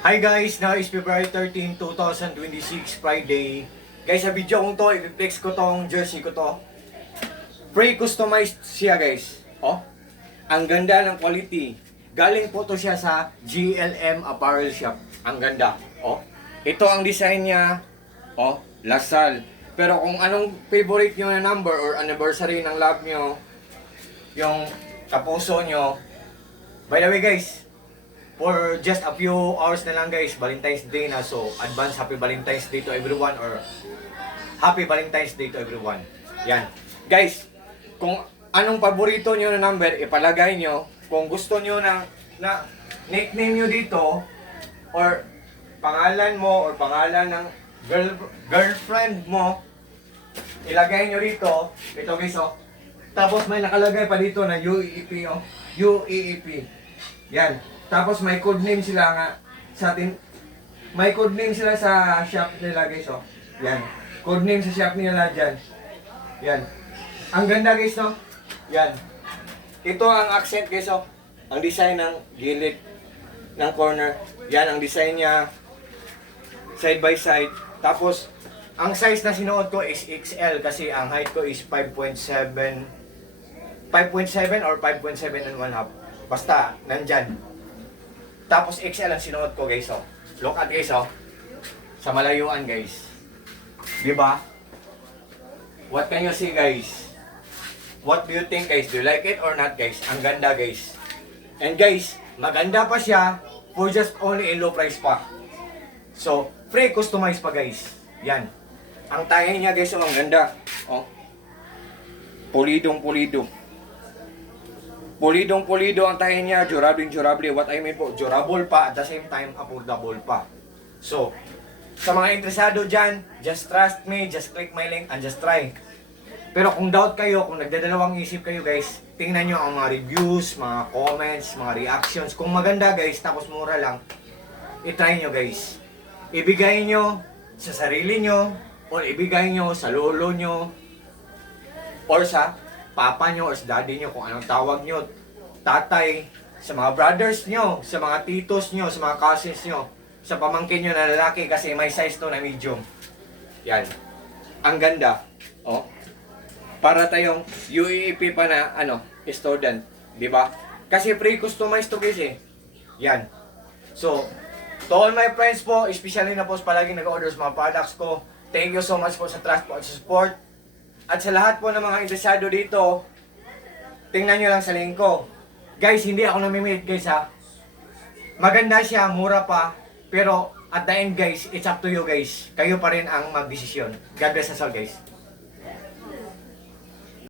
Hi guys, now is February 13, 2026, Friday. Guys, sa video kong to, i-flex ko tong jersey ko to. Pre-customized siya guys. Oh, ang ganda ng quality. Galing po to siya sa GLM Apparel Shop. Ang ganda. Oh, ito ang design niya. Oh, Lasal. Pero kung anong favorite nyo na number or anniversary ng love nyo, yung kapuso nyo, by the way guys, for just a few hours na lang guys, Valentine's Day na. So, advance Happy Valentine's Day to everyone or Happy Valentine's Day to everyone. Yan. Guys, kung anong paborito nyo na number, ipalagay nyo. Kung gusto nyo na nickname nyo dito or pangalan mo or pangalan ng girlfriend mo, ilagay nyo dito. Ito guys, oh. Tapos may nakalagay pa dito na UEEP, oh. UEEP. Yan. Tapos may code name sila nga sa atin. May code name sila sa shop nila guys, oh. Yan. Code name sa shop nila dyan. Yan. Ang ganda guys, no? Yan. Ito ang accent guys, oh. Ang design ng gilid ng corner. Yan ang design niya. Side by side. Tapos ang size na sinuot ko is XL kasi ang height ko is 5.7 or 5.7 and 1/2. Basta nandyan. Tapos XL ang sinuot ko guys, oh. Look at guys, oh. Sa malayuan guys. Diba? What can you see guys? What do you think guys? Do you like it or not guys? Ang ganda guys. And guys, maganda pa siya for just only in low price pa. So, free customize pa guys. Yan. Ang tahe niya guys, oh, ang ganda. Oh. Pulidong pulido. Pulidong pulido ang tahe niya, durable. What I mean po, durable pa at the same time affordable pa. So, sa mga interesado dyan, just trust me, just click my link and just try. Pero kung doubt kayo, kung nagdadalawang isip kayo guys, tingnan nyo ang mga reviews, mga comments, mga reactions. Kung maganda guys, tapos mura lang, itry nyo guys. Ibigay nyo sa sarili nyo, or ibigay nyo sa lolo nyo, or sa papa nyo or sa daddy nyo, kung anong tawag nyo, tatay, sa mga brothers nyo, sa mga titos nyo, sa mga cousins nyo, sa pamangkin nyo na lalaki kasi may size to na medium. Yan. Ang ganda. Oh. Para tayong UEP pa na student, di ba? Kasi pre-customized to guys eh. Yan. So, to all my friends po, especially na po palagi nag-order sa mga products ko, thank you so much po sa trust po at sa support. At sa lahat po ng mga interesado dito, tingnan nyo lang sa link ko. Guys, hindi ako namimit guys ha. Maganda siya, mura pa. Pero at the end guys, it's up to you guys. Kayo pa rin ang magdesisyon. God bless us all guys.